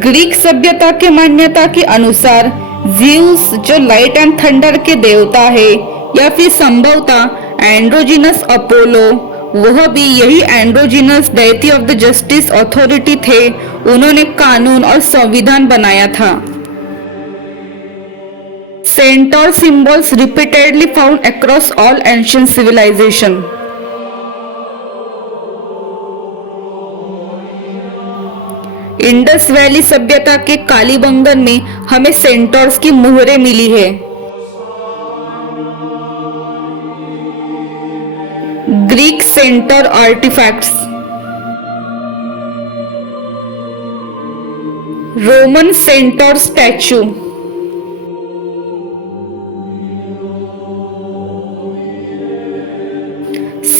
Greek सभ्यता के मान्यता के अनुसार ज़्यूस जो लाइट एंड थंडर के देवता है, या फिर संभवतः एंड्रोजिनस अपोलो, वह भी यही androgynous deity of the justice authority थे। उन्होंने कानून और संविधान बनाया था। Centaur symbols repeatedly found across all ancient civilization. Indus valley सभ्यता के कालीबंगन में हमें सेंटोर्स की मुहरें मिली है। Greek centaur artifacts, Roman centaur statue,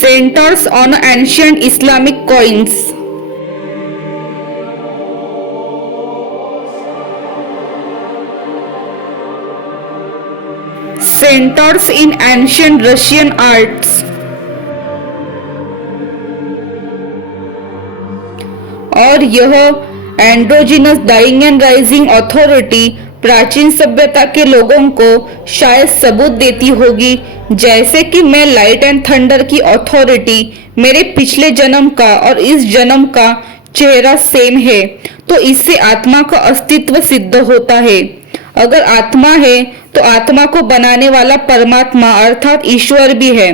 centaurs on ancient Islamic coins, centaurs in ancient Russian arts, और यह androgynous dying and rising authority प्राचीन सभ्यता के लोगों को शायद सबूत देती होगी, जैसे कि मैं लाइट एंड थंडर की अथॉरिटी मेरे पिछले जन्म का और इस जन्म का चेहरा सेम है, तो इससे आत्मा का अस्तित्व सिद्ध होता है। अगर आत्मा है तो आत्मा को बनाने वाला परमात्मा अर्थात ईश्वर भी है।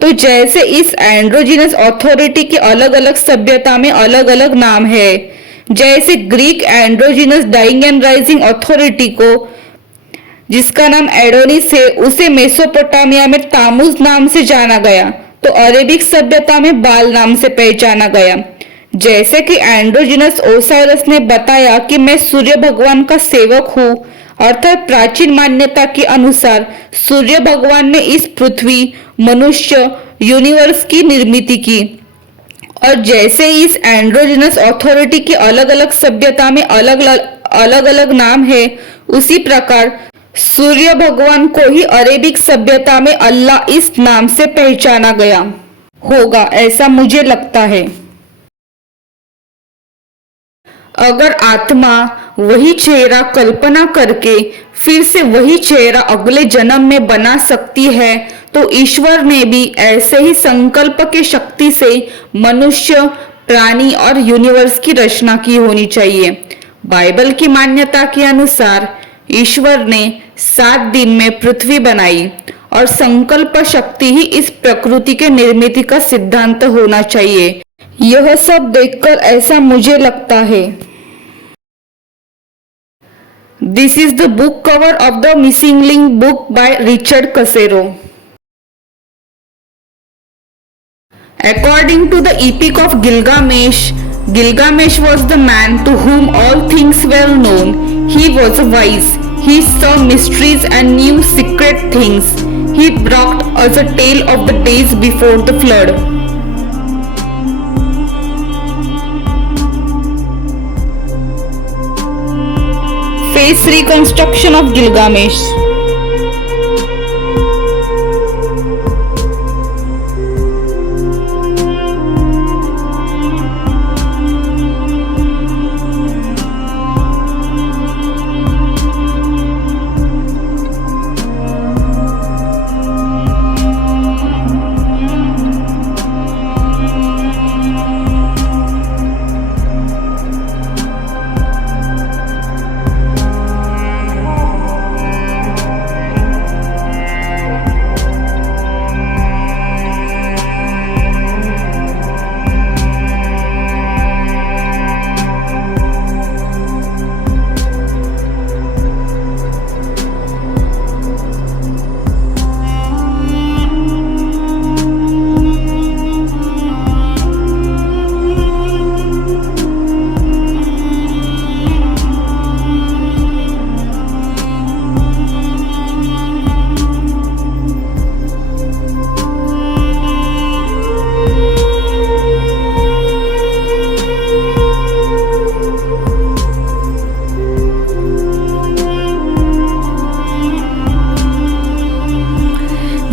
तो जैसे इस एंड्रोजिनस अथॉरिटी के अलग अलग सभ्यता में अलग अलग नाम है, जैसे Greek androgynous dying and rising authority को, जिसका नाम एडोनिस है, उसे मेसोपोटामिया में तामुज नाम से जाना गया, तो अरेबिक सभ्यता में बाल नाम से पहचाना गया। जैसे कि एंड्रोजिनस ओसाइरस ने बताया कि मैं सूर्य भगवान का सेवक हूँ, अर्थात प्राचीन मान्यता के अनुसार सूर्य भगवान ने इस पृथ्वी, मनुष्य, यूनिवर्स की निर्मित की। और जैसे इस एंड्रोजिनस अथॉरिटी की अलग अलग सभ्यता में अलग अलग नाम है, उसी प्रकार सूर्य भगवान को ही अरेबिक सभ्यता में अल्लाह इस नाम से पहचाना गया होगा, ऐसा मुझे लगता है। अगर आत्मा वही चेहरा कल्पना करके फिर से वही चेहरा अगले जन्म में बना सकती है, तो ईश्वर ने भी ऐसे ही संकल्प के शक्ति से मनुष्य, प्राणी और यूनिवर्स की रचना की होनी चाहिए। बाइबल की मान्यता के अनुसार ईश्वर ने 7 दिन में पृथ्वी बनाई, और संकल्प शक्ति ही इस प्रकृति के निर्मिति का सिद्धांत होना चाहिए। यह सब देखकर ऐसा मुझे लगता है। This is the book cover of the Missing Link book by Richard Casero. According to the Epic of Gilgamesh, Gilgamesh was the man to whom all things were known. He was wise. He saw mysteries and knew secret things. He brought us a tale of the days before the flood. Face reconstruction of Gilgamesh.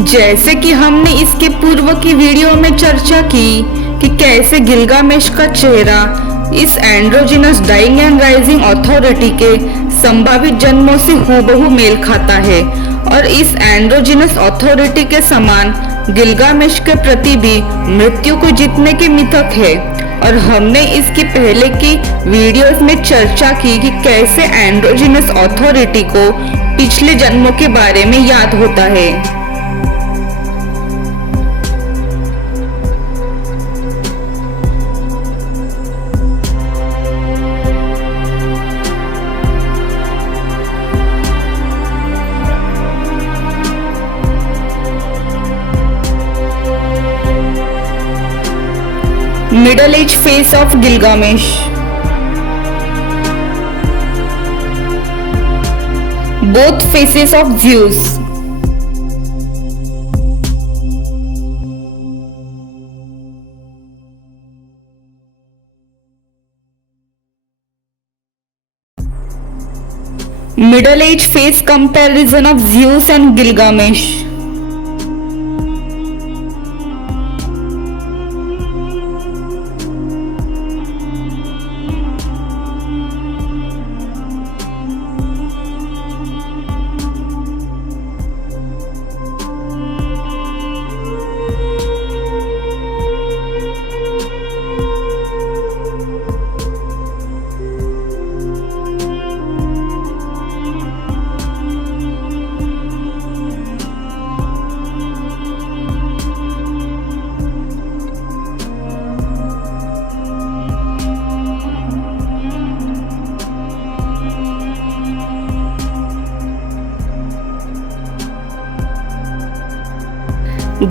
जैसे कि हमने इसके पूर्व की video में चर्चा की कि कैसे गिलगामेश का चेहरा इस androgynous dying and rising authority के संभावित जन्मों से हूबहू मेल खाता है और इस एंड्रोजिनस अथॉरिटी के समान गिलगामेश के प्रति भी मृत्यु को जीतने के मिथक है। और हमने इसकी पहले की वीडियोस में चर्चा की कि कैसे एंड्रोजिनस अथॉरिटी को पिछले जन्मों के बारे में याद होता है। Middle age phase of Gilgamesh. Both faces of Zeus. Middle age phase comparison of Zeus and Gilgamesh.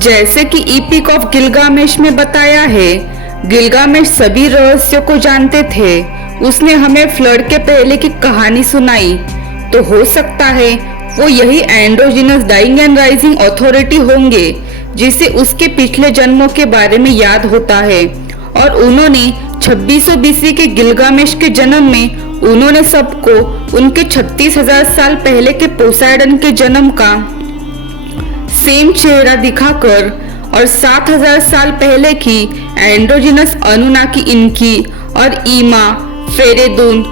जैसे कि ईपिक ऑफ गिलगामेश में बताया है, गिलगामेश सभी रहस्यों को जानते थे। उसने हमें फ्लड के पहले की कहानी सुनाई, तो हो सकता है वो यही androgynous dying and rising authority होंगे जिसे उसके पिछले जन्मों के बारे में याद होता है। और उन्होंने 2600 बीसी के गिलगामेश के जन्म में उन्होंने सबको उनके 36,000 साल पहले के पोसाइडन के जन्म का सेम चेहरा दिखाकर और 7,000 साल पहले की एंड्रोजिनस अनुनाकी इनकी और ईमा फेरेदून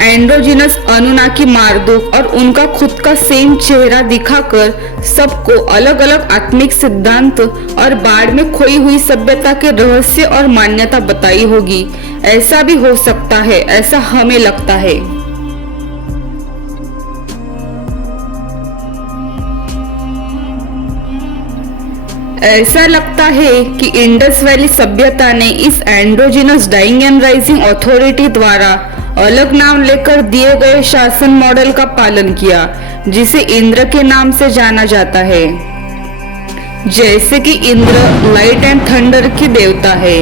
एंड्रोजिनस अनुनाकी मार्दुक और उनका खुद का सेम चेहरा दिखाकर सबको अलग अलग आत्मिक सिद्धांत और बाढ़ में खोई हुई सभ्यता के रहस्य और मान्यता बताई होगी। ऐसा भी हो सकता है, ऐसा हमें लगता है। ऐसा लगता है कि इंडस वैली सभ्यता ने इस androgynous dying and rising authority द्वारा अलग नाम लेकर दिए गए शासन मॉडल का पालन किया, जिसे इंद्र के नाम से जाना जाता है। जैसे कि इंद्र लाइट एंड थंडर के देवता है।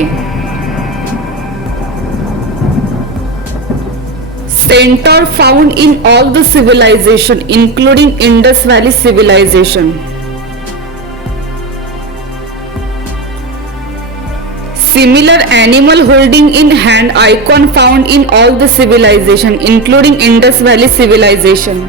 Centaur found in all the civilization including Indus valley civilization. Similar animal holding in hand icon found in all the civilization including Indus Valley civilization.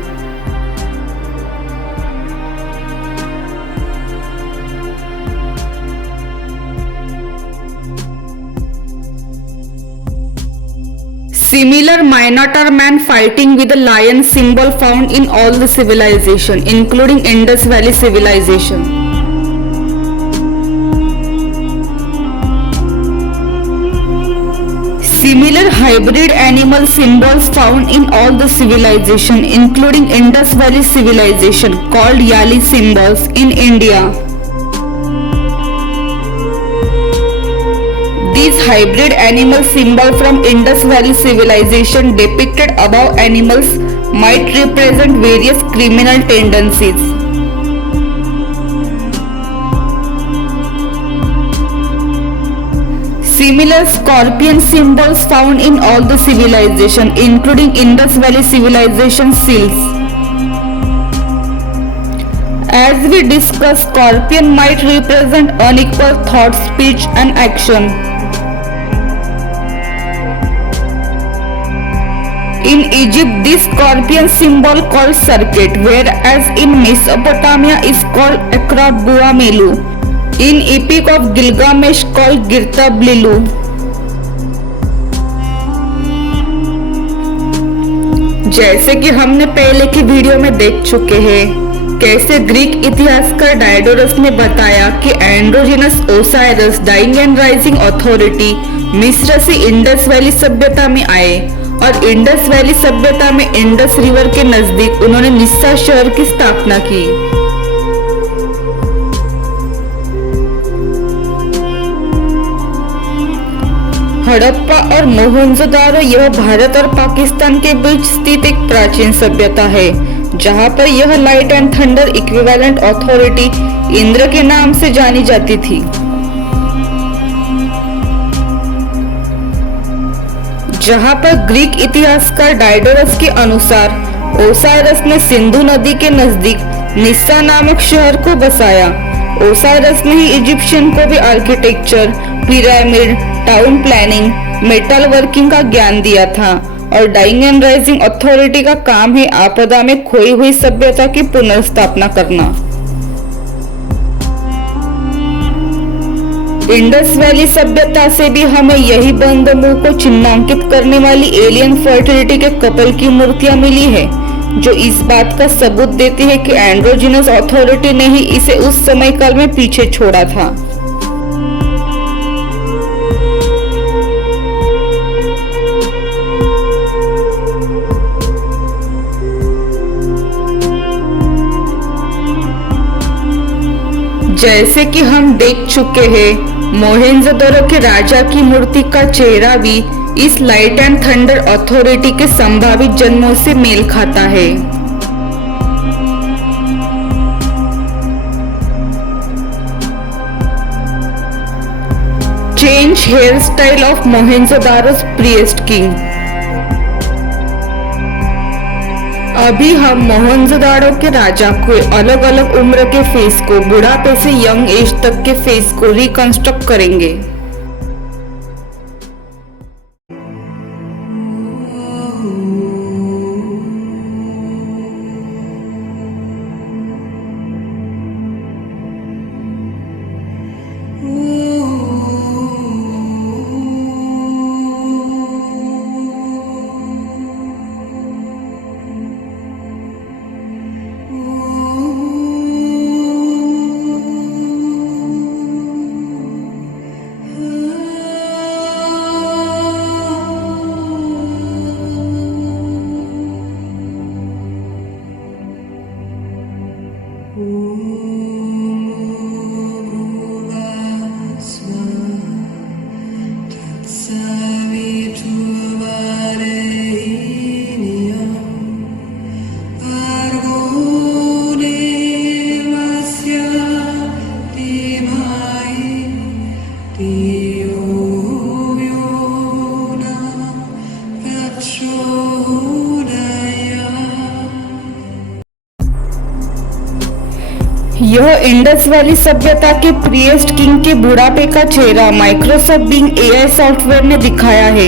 Similar Minotaur man fighting with a lion symbol found in all the civilization including Indus Valley civilization. Similar hybrid animal symbols found in all the civilization including Indus Valley civilization called Yali symbols in India. These hybrid animal symbol from Indus Valley civilization depicted above animals might represent various criminal tendencies. Similar scorpion symbols found in all the civilization including Indus Valley civilization seals. As we discussed, scorpion might represent unequal thought, speech and action. In Egypt, this scorpion symbol called Serket, whereas in Mesopotamia is called Akrab Bua Melu. In Epic of Gilgamesh called Girta Blilu. जैसे कि हमने पहले की video में देख चुके हैं कैसे ग्रीक इतिहासकार डायोडोरस ने बताया कि androgynous ओसाइरस dying and rising authority मिस्र से इंडस वैली सभ्यता में आए और इंडस वैली सभ्यता में इंडस रिवर के नजदीक उन्होंने निस्सा शहर की स्थापना की। हड़प्पा और मोहनजोदारो यह भारत और पाकिस्तान के बीच स्थित एक प्राचीन सभ्यता है जहां पर यह light and thunder equivalent authority Indra के नाम से जानी जाती थी। जहां पर ग्रीक इतिहासकार डायोडोरस के अनुसार ओसाइरस ने सिंधु नदी के नजदीक निस्सा नामक शहर को बसाया। ओसाइरस ने ही इजिप्शियन को भी architecture, pyramid, town planning, metal working का ज्ञान दिया था और डाइंग एंड राइजिंग अथॉरिटी का काम है आपदा में खोई हुई सभ्यता की पुनर्स्थापना करना। इंडस वैली सभ्यता से भी हमें यही बंद मुंह को चिन्हांकित करने वाली एलियन फर्टिलिटी के कपल की मूर्तियां मिली है जो इस बात का सबूत देती है कि एंड्रोजिनस अथॉरिटी ने ही इसे उस समय काल में पीछे छोड़ा था। जैसे कि हम देख चुके हैं मोहेंजोदड़ो के राजा की मूर्ति का चेहरा भी इस लाइट एंड थंडर अथॉरिटी के संभावित जन्मों से मेल खाता है। Change hairstyle of Mohenjodaro's priest king. अभी हम मोहनजोदाड़ो के राजा को अलग अलग उम्र के फेस को बुढ़ापे से यंग एज तक के फेस को रिकंस्ट्रक्ट करेंगे। यह इंडस वैली सभ्यता के प्रीस्ट किंग के बुढ़ापे का चेहरा माइक्रोसॉफ्ट बिंग एआई सॉफ्टवेयर ने दिखाया है।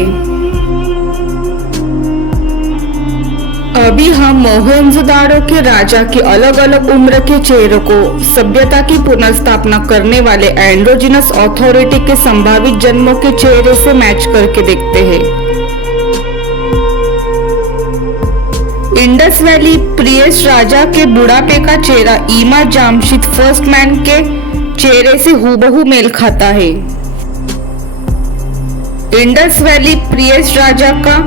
अभी हम मोहनजोदाड़ो के राजा के अलग अलग उम्र के चेहरों को सभ्यता की पुनर्स्थापना करने वाले एंड्रोजिनस अथॉरिटी के संभावित जन्मों के चेहरे से मैच करके देखते हैं। इंडस वैली प्रीस्ट राजा के बुढ़ापे का चेहरा ईमा जामशिद फर्स्ट मैन के चेहरे से हूबहू मेल खाता है। इंडस वैली प्रीस्ट राजा का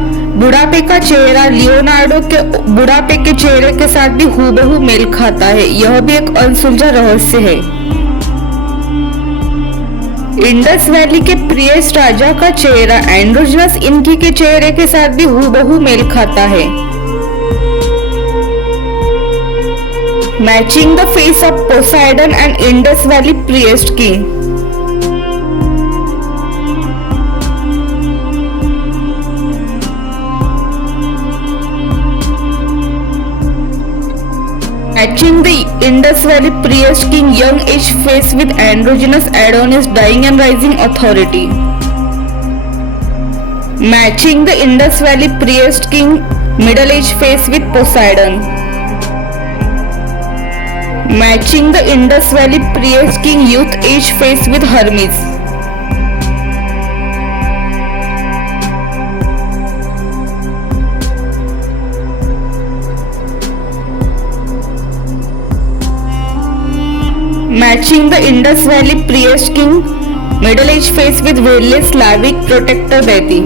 बुढ़ापे का चेहरा लियोनार्डो के बुढ़ापे के चेहरे के साथ भी हूबहू मेल खाता है। यह भी एक अनसुलझा रहस्य है। इंडस वैली के प्रीस्ट राजा का चेहरा एंड्रोजिनस इनकी के चेहरे के साथ भी हूबहू मेल खाता है। Matching the face of Poseidon and Indus Valley priest king. Matching the Indus Valley priest king young age face with androgynous Adonis dying and rising authority. Matching the Indus Valley priest king middle age face with Poseidon. Matching the Indus Valley pre-king youth age face with Hermes. Matching the Indus Valley pre-king middle age face with Veles Slavic protector deity.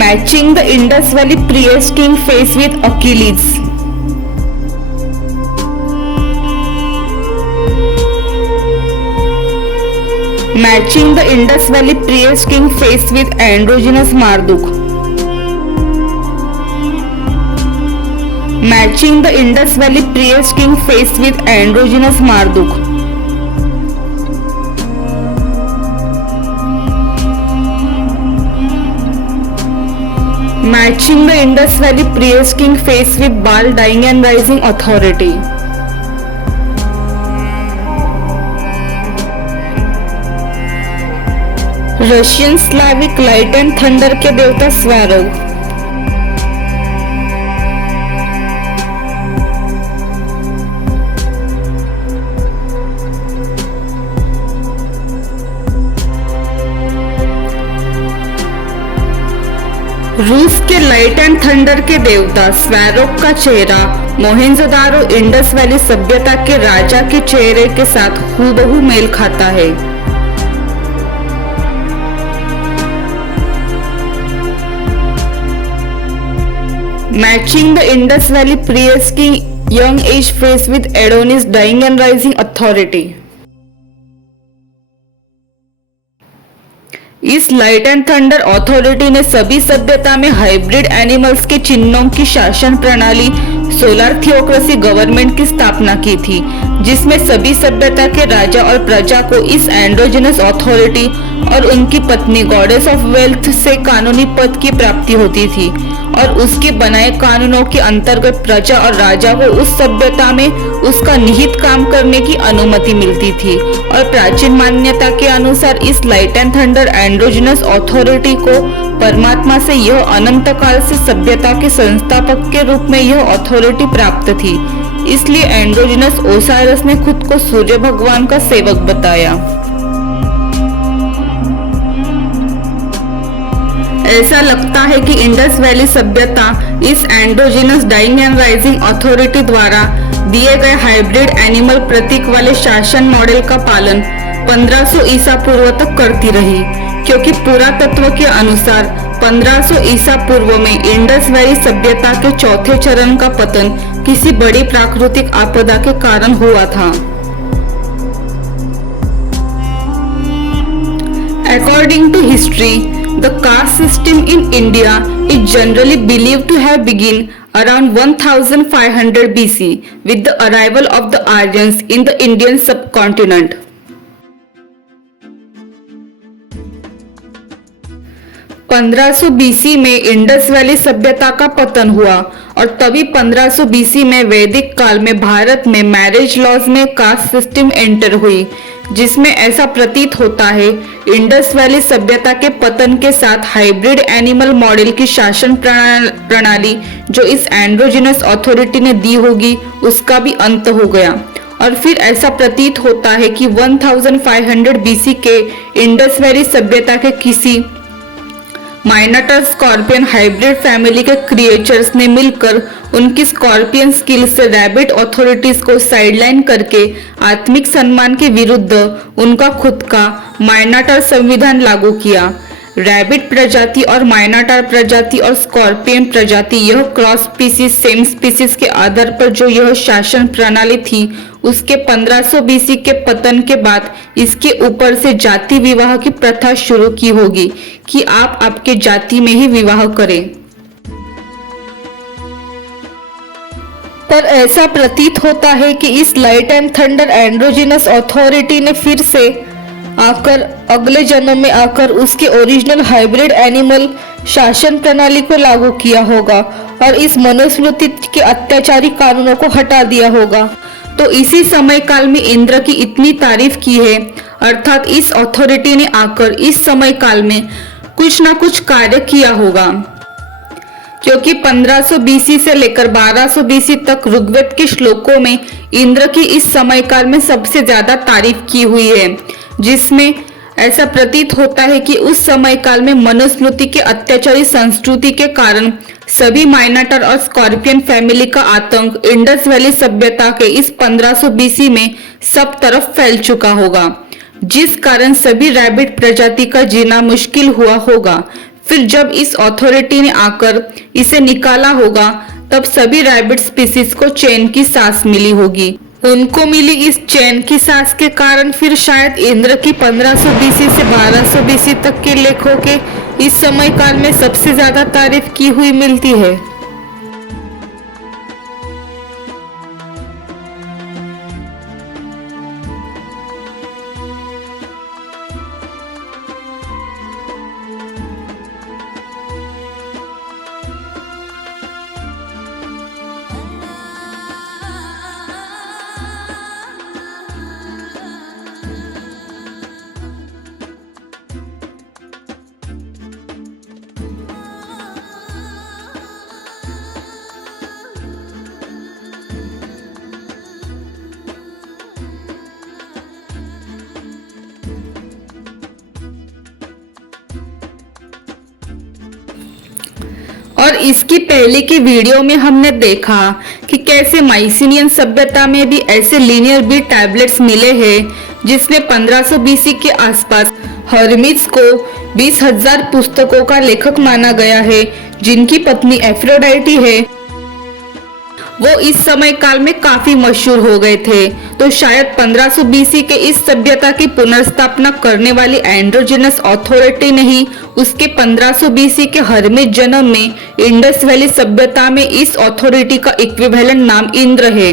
Matching the Indus Valley pre-king face with Achilles. Matching the Indus Valley pre-king face with androgynous Marduk. Matching the Indus Valley pre-king face with androgynous Marduk. Matching the Indus Valley pre-king face with Baal dying and rising authority. Russian Slavic light and thunder के देवता स्वैरोग. रूस के light and thunder के देवता स्वैरोग का चेहरा Mohenjo-daro Indus valley सभ्यता के राजा के चेहरे के साथ हूबहू मेल खाता है. Matching the Indus Valley pre-king young age face with Adonis dying and rising authority. इस लाइट एंड थंडर अथॉरिटी ने सभी सभ्यता में हाइब्रिड एनिमल्स के चिन्हों की शासन प्रणाली सोलर थियोक्रेसी गवर्नमेंट की स्थापना की थी, जिसमें सभी सभ्यता के राजा और प्रजा को इस एंड्रोजिनस अथॉरिटी और उनकी पत्नी गॉडेस ऑफ वेल्थ से कानूनी पद की प्राप्ति होती थी और उसके बनाए कानूनों के अंतर्गत प्रजा और राजा को उस सभ्यता में उसका निहित काम करने की अनुमति मिलती थी. और प्राचीन मान्यता के अनुसार इस light and thunder androgynous authority को परमात्मा से यह अनंत काल से सभ्यता के संस्थापक के रूप में यह अथॉरिटी प्राप्त थी. इसलिए एंड्रोजिनस ओसायरस ने खुद को सूर्य भगवान का सेवक बताया. ऐसा लगता है कि इंडस वैली सभ्यता इस androgynous dying and rising authority द्वारा दिए गए हाइब्रिड एनिमल प्रतीक वाले शासन मॉडल का पालन 1500 ईसा पूर्व तक करती रही, क्योंकि पुरातत्व के अनुसार 1500 ईसा पूर्व में इंडस वैली सभ्यता के चौथे चरण का पतन किसी बड़ी प्राकृतिक आपदा के कारण हुआ था. According to history, the caste system in India is generally believed to have begun around 1500 BC with the arrival of the Aryans in the Indian subcontinent. 1500 BC में इंडस वैली सभ्यता का पतन हुआ और तभी 1500 BC में वैदिक काल में भारत में मैरिज लॉज में कास्ट सिस्टम एंटर हुई, जिसमें ऐसा प्रतीत होता है इंडस वैली सभ्यता के पतन के साथ हाइब्रिड एनिमल मॉडल की शासन प्रणाली जो इस एंड्रोजिनस अथॉरिटी ने दी होगी उसका भी अंत हो गया. और फिर ऐसा प्रतीत होता है कि 1500 BC के इंडस वैली सभ्यता के किसी माइनोटर स्कॉर्पियन हाइब्रिड फैमिली के क्रिएचर्स ने मिलकर उनकी स्कॉर्पियन स्किल से रैबिट अथॉरिटीज को साइडलाइन करके आत्मिक सम्मान के विरुद्ध उनका खुद का माइनोटर संविधान लागू किया. रैबिट प्रजाति और माइनोटर प्रजाति और स्कॉर्पियन प्रजाति यह क्रॉस स्पीसीज सेम स्पीसीज के आधार पर जो यह शासन प्रणाली थी उसके 1500 BC के पतन के बाद इसके ऊपर से जाति विवाह की प्रथा शुरू की होगी कि आप आपके जाति में ही विवाह करें. पर ऐसा प्रतीत होता है कि इस light and thunder androgynous authority ने फिर से आकर अगले जन्म में आकर उसके ओरिजिनल हाइब्रिड एनिमल शासन प्रणाली को लागू किया होगा और इस मनुस्मृति के अत्याचारी कानूनों को हटा दिया होगा. तो इसी समय काल में इंद्र की इतनी तारीफ की है, अर्थात इस अथॉरिटी ने आकर इस समय काल में कुछ कुछ ना कुछ कार्य किया होगा, क्योंकि 1500 बीसी से लेकर 1200 बीसी तक ऋग्वेद के श्लोकों में इंद्र की इस समयकाल में सबसे ज्यादा तारीफ की हुई है, जिसमें ऐसा प्रतीत होता है कि उस समय काल में मनुस्मृति के अत्याचारी संस्कृति के कारण सभी माइनाटर और स्कॉर्पियन फैमिली का आतंक इंडस वैली सभ्यता के इस 1500 बीसी में सब तरफ फैल चुका होगा, जिस कारण सभी रैबिट प्रजाति का जीना मुश्किल हुआ होगा। फिर जब इस अथॉरिटी ने आकर इसे निकाला होगा, तब सभी रैबिट स्पीसीज को चैन की सांस मिली होगी। उनको मिली इस चैन की सांस के कारण फिर शायद इंद्र की 1500 बीसी से 1200 बीसी तक के लेखों के इस समय काल में सबसे ज्यादा तारीफ की हुई मिलती है। और इसकी पहले की वीडियो में हमने देखा कि कैसे माइसिनियन सभ्यता में भी ऐसे लीनियर बीट टैबलेट्स मिले हैं, जिसमें 1500 बीसी के आसपास हर्मिस को 20,000 पुस्तकों का लेखक माना गया है, जिनकी पत्नी एफ्रोडाइटी है। वो इस समय काल में काफी मशहूर हो गए थे। तो शायद 1500 बीसी के इस सभ्यता की पुनर्स्थापना करने वाली एंड्रोजिनस अथॉरिटी ने ही उसके 1500 बीसी के हर्मिस जन्म में इंडस वैली सभ्यता में इस अथॉरिटी का इक्विवेलेंट नाम इंद्र है।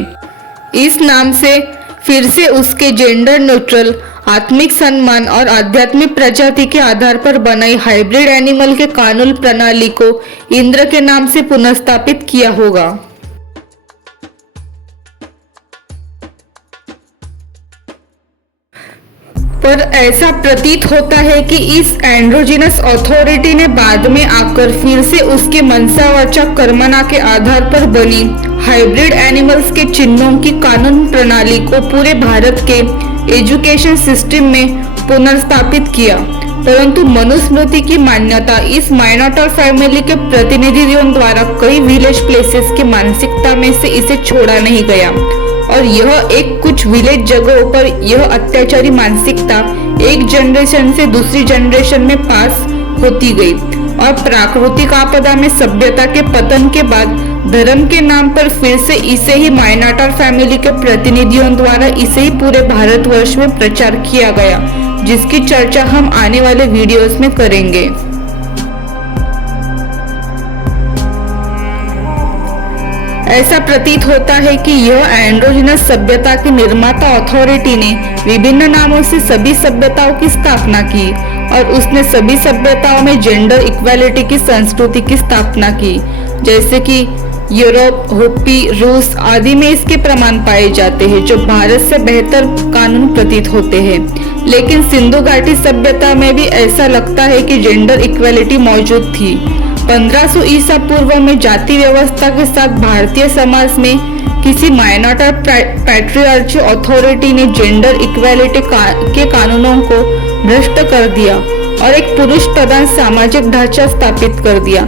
इस नाम से फिर से उसके जेंडर न्यूट्रल आत्मिक सम्मान और आध्यात्मिक प्रजाति के आधार पर बनाई हाइब्रिड एनिमल के कानून प्रणाली को इंद्र के नाम से पुनर्स्थापित किया होगा। पर ऐसा प्रतीत होता है कि इस एंड्रोजिनस अथॉरिटी ने बाद में आकर फिर से उसके मनसावाचक कर्मना के आधार पर बनी हाइब्रिड एनिमल्स के चिन्हों की कानून प्रणाली को पूरे भारत के एजुकेशन सिस्टम में पुनर्स्थापित किया। परंतु मनुस्मृति की मान्यता इस माइनोटर फैमिली के प्रतिनिधियों द्वारा कई विलेज प्लेसेस की मानसिकता में से इसे छोड़ा नहीं गया, और यह एक कुछ विलेज जगहों पर यह अत्याचारी मानसिकता एक जनरेशन से दूसरी जनरेशन में पास होती गई, और प्राकृतिक आपदा में सभ्यता के पतन के बाद धर्म के नाम पर फिर से इसे ही माइनाटर फैमिली के प्रतिनिधियों द्वारा इसे ही पूरे भारतवर्ष में प्रचार किया गया, जिसकी चर्चा हम आने वाले वीडियोस में करेंगे। ऐसा प्रतीत होता है कि यह एंड्रोजिनस सभ्यता की निर्माता अथॉरिटी ने विभिन्न नामों से सभी सभ्यताओं की स्थापना की, और उसने सभी सभ्यताओं में जेंडर इक्वालिटी की संस्कृति की स्थापना की। जैसे कि यूरोप, होपी, रूस आदि में इसके प्रमाण पाए जाते हैं, जो भारत से बेहतर कानून प्रतीत होते हैं। लेकिन सिंधु घाटी सभ्यता में भी ऐसा लगता है कि जेंडर इक्वालिटी मौजूद थी। 1500 ईसा पूर्व में जाति व्यवस्था के साथ भारतीय समाज में किसी माइनोटर पैट्रियार्ची अथॉरिटी ने जेंडर इक्वालिटी के कानूनों को भ्रष्ट कर दिया और एक पुरुष प्रधान सामाजिक ढांचा स्थापित कर दिया।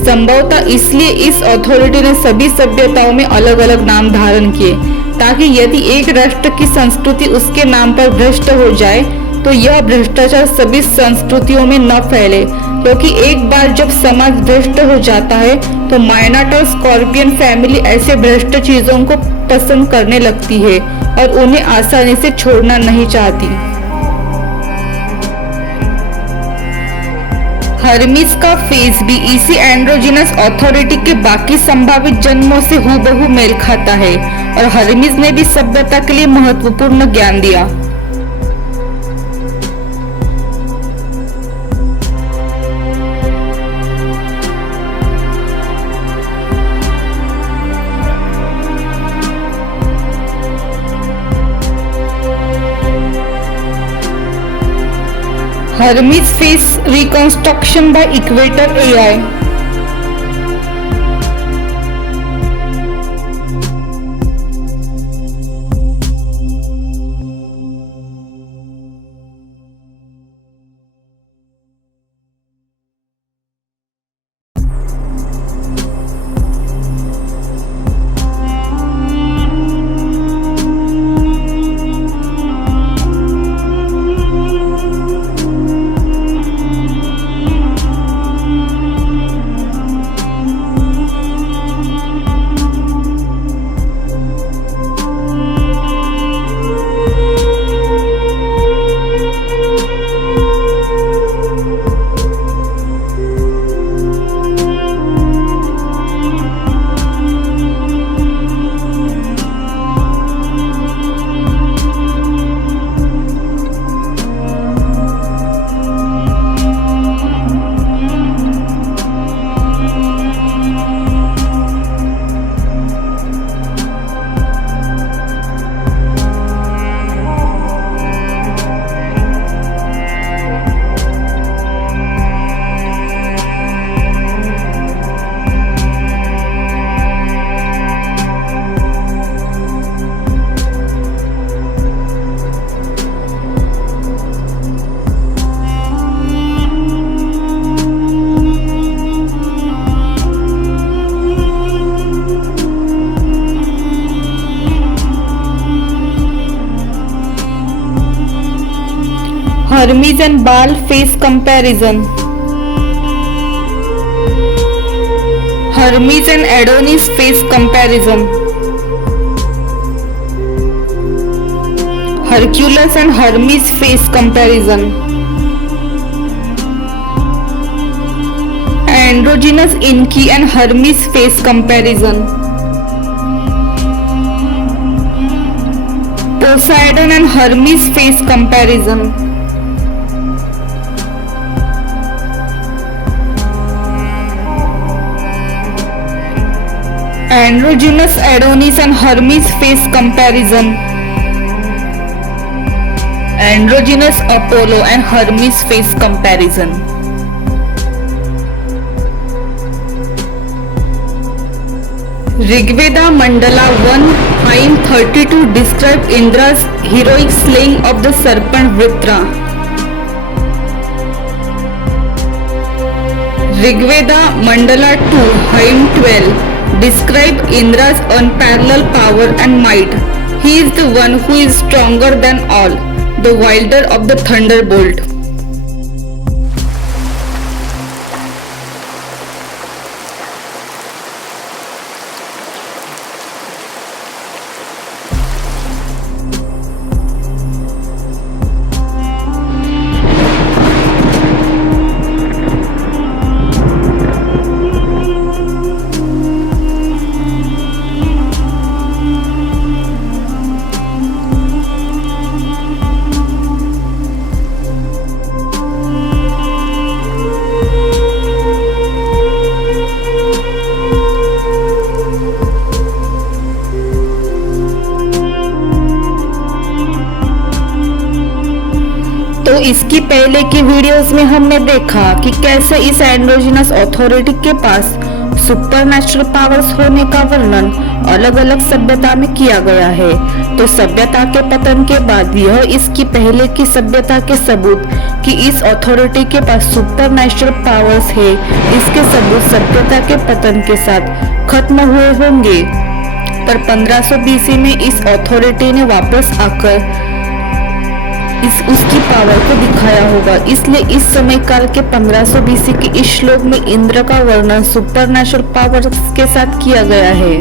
संभवतः इसलिए इस अथॉरिटी ने सभी सभ्यताओं में अलग अलग नाम धारण किए, ताकि यदि एक राष्ट्र की संस्कृति उसके नाम पर भ्रष्ट हो जाए तो यह भ्रष्टाचार सभी संस्कृतियों में न फैले, क्योंकि एक बार जब समाज भ्रष्ट हो जाता है तो माइनोटर स्कॉर्पियन फैमिली ऐसे भ्रष्ट चीजों को पसंद करने लगती है और उन्हें आसानी से छोड़ना नहीं चाहती। हर्मिस का फेस भी इसी एंड्रोजिनस अथॉरिटी के बाकी संभावित जन्मों से हूबहू मेल खाता है, और हर्मिस ने भी सभ्यता के लिए महत्वपूर्ण ज्ञान दिया। Hermès face reconstruction by Equator AI. Hermes and Baal face comparison. Hermes and Adonis face comparison. Hercules and Hermes face comparison. Androgynous Inky and Hermes face comparison. Poseidon and Hermes face comparison. Androgynous Adonis and Hermes face comparison. Androgynous Apollo and Hermes face comparison. Rigveda Mandala 1 hymn 32 describe Indra's heroic slaying of the serpent Vritra. Rigveda Mandala 2 hymn 12 describe Indra's unparalleled power and might. He is the one who is stronger than all, the wielder of the thunderbolt. तो इसकी पहले की videos में हमने देखा कि कैसे इस एंड्रोजिनस अथॉरिटी के पास सुपरनैचुरल पावर्स होने का वर्णन अलग अलग सभ्यता में किया गया है। तो सभ्यता के पतन के बाद यह इसकी पहले की सभ्यता के सबूत कि इस अथॉरिटी के पास सुपरनैचुरल पावर्स है, इसके सबूत सभ्यता के पतन के साथ खत्म हुए होंगे। पर 1500 बीसी में इस अथॉरिटी ने वापस आकर उसकी पावर को दिखाया होगा। इसलिए इस समय काल के 1500 बीसी के इस श्लोक में इंद्र का वर्णन सुपरनैचुरल पावर्स के साथ किया गया है।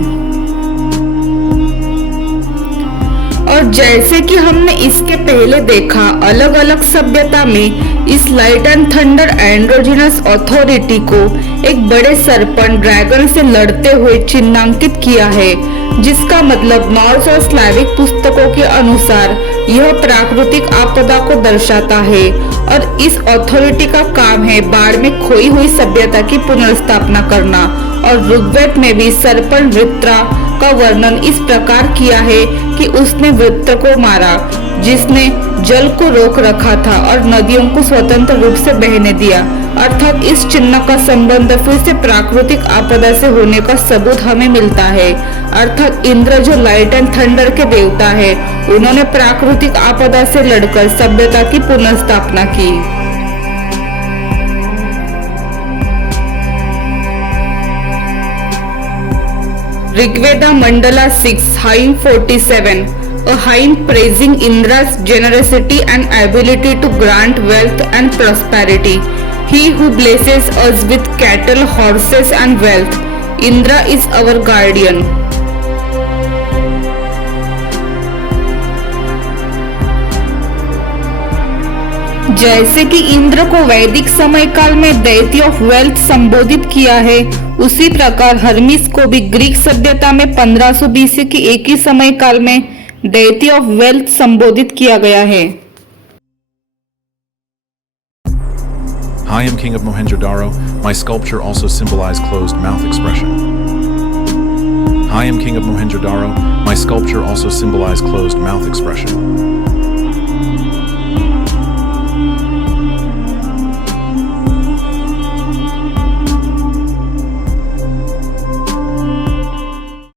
और जैसे कि हमने इसके पहले देखा, अलग अलग सभ्यता में इस light and thunder androgynous authority को एक बड़े सरपंच ड्रैगन से लड़ते हुए चिन्हांकित किया है, जिसका मतलब नॉर्स और स्लाविक पुस्तकों के अनुसार यह प्राकृतिक आपदा को दर्शाता है। और इस अथॉरिटी का काम है बाढ़ में खोई हुई सभ्यता की पुनर्स्थापना करना। और ऋग्वेद में भी सरपंच वृत्रा का वर्णन इस प्रकार किया है कि उसने वृत्र को मारा, जिसने जल को रोक रखा था और नदियों को स्वतंत्र रूप से बहने दिया। अर्थात इस चिन्ह का संबंध फिर से प्राकृतिक आपदा से होने का सबूत हमें मिलता है। अर्थात इंद्र जो लाइट एंड थंडर के देवता है, उन्होंने प्राकृतिक आपदा से लड़कर सभ्यता की पुनर्स्थापना की। Rigveda Mandala 6, hymn 47, a hymn praising Indra's generosity and ability to grant wealth and prosperity. He who blesses us with cattle, horses and wealth. Indra is our guardian. जैसे कि इंद्र को वैदिक समय काल में दैत्य ऑफ वेल्थ संबोधित किया है, उसी प्रकार हर्मिस को भी ग्रीक सभ्यता में 1500 बीसी की एक ही समय काल में दैत्य ऑफ वेल्थ संबोधित किया गया है। I am king of Mohenjo-daro. My sculpture also symbolized closed mouth expression. I am king of Mohenjo-daro. My sculpture also symbolized closed mouth expression.